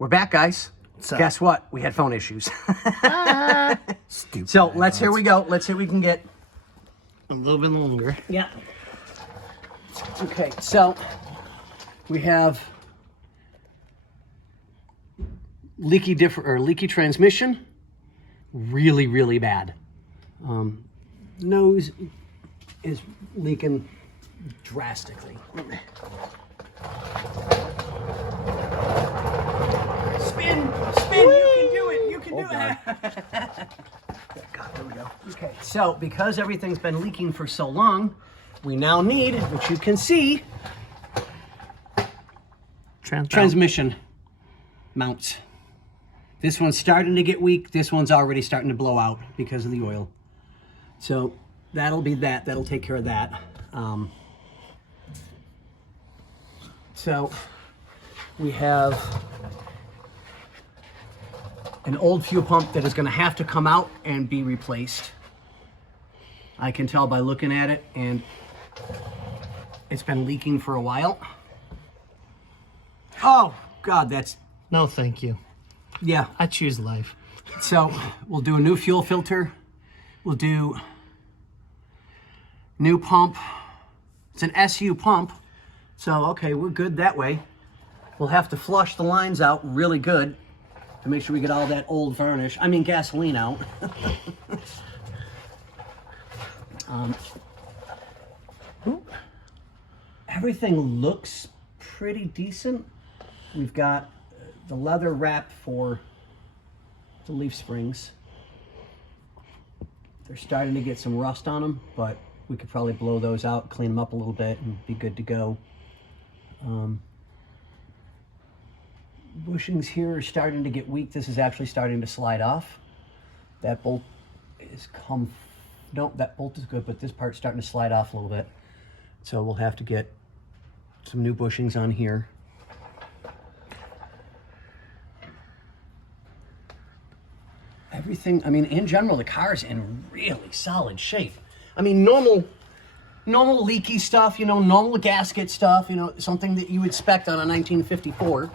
We're back, guys. Guess what? We had phone issues. Stupid. So here we go. Let's see if we can get a little bit longer. Yeah. Okay, so we have leaky transmission. Really, really bad. Nose is leaking drastically. Spin! Whee! You can do it! You can do it! God, there we go. Okay, so because everything's been leaking for so long, we now need, which you can see, transmission mounts. This one's starting to get weak. This one's already starting to blow out because of the oil. So that'll be that. That'll take care of that. So we have an old fuel pump that is going to have to come out and be replaced. I can tell by looking at it, and it's been leaking for a while. Oh, God, that's... No, thank you. Yeah. I choose life. So we'll do a new fuel filter. We'll do new pump. It's an SU pump. So, okay, we're good that way. We'll have to flush the lines out really good to make sure we get all that old varnish, gasoline out. Everything looks pretty decent. We've got the leather wrap for the leaf springs. They're starting to get some rust on them, but we could probably blow those out, clean them up a little bit, and be good to go. Bushings here are starting to get weak. This is actually starting to slide off. That bolt is nope, that bolt is good, but this part's starting to slide off a little bit. So we'll have to get some new bushings on here. Everything, in general, the car's in really solid shape. Normal leaky stuff, normal gasket stuff, something that you expect on a 1954.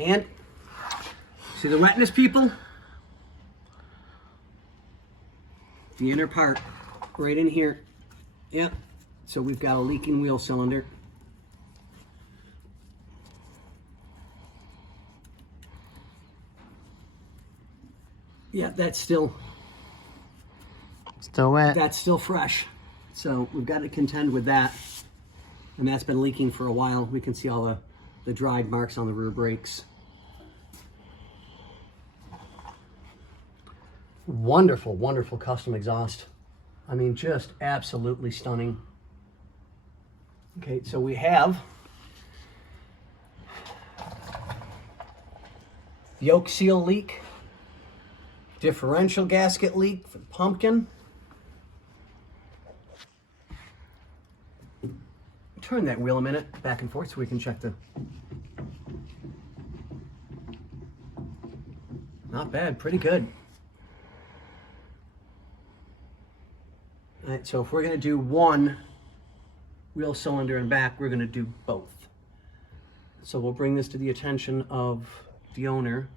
And see the wetness, people? The inner part, right in here. Yeah, so we've got a leaking wheel cylinder. Yeah, that's still wet. That's still fresh. So we've got to contend with that. And that's been leaking for a while. We can see all the dried marks on the rear brakes. Wonderful, wonderful custom exhaust. Just absolutely stunning. Okay, so we have yoke seal leak, differential gasket leak for the pumpkin. Turn that wheel a minute back and forth so we can check the... Not bad, pretty good. All right, so if we're going to do one wheel cylinder and back, we're going to do both. So we'll bring this to the attention of the owner.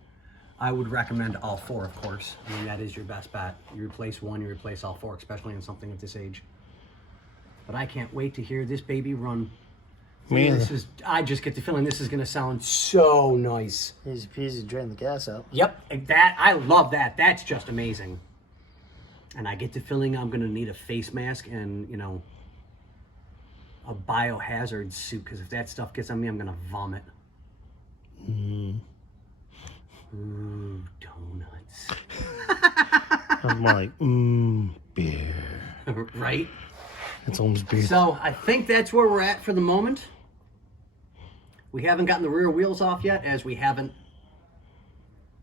I would recommend all four, of course. That is your best bet. You replace one, you replace all four, especially in something at this age. But I can't wait to hear this baby run. I just get the feeling this is going to sound so nice. Easy peasy, drain the gas out. Yep, I love that. That's just amazing. And I get the feeling I'm going to need a face mask and, a biohazard suit, because if that stuff gets on me, I'm going to vomit. Ooh, donuts. I'm more like, beer. Right? It's almost beer. So I think that's where we're at for the moment. We haven't gotten the rear wheels off yet, as we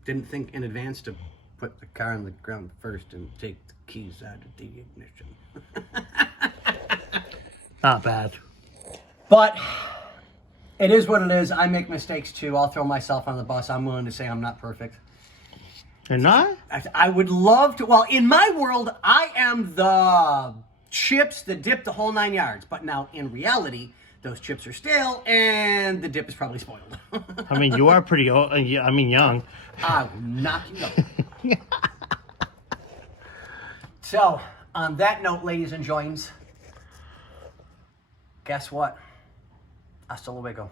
didn't think in advance to put the car on the ground first and take the keys out of the ignition. Not bad. But it is what it is. I make mistakes too. I'll throw myself on the bus. I'm willing to say I'm not perfect. You're not? I would love to. Well, in my world, I am the chips, the dip, the whole 9 yards. But now, in reality, those chips are stale, and the dip is probably spoiled. I mean, you are pretty old. I mean, young. I will knock you out. So, on that note, ladies and joins, guess what? Hasta luego.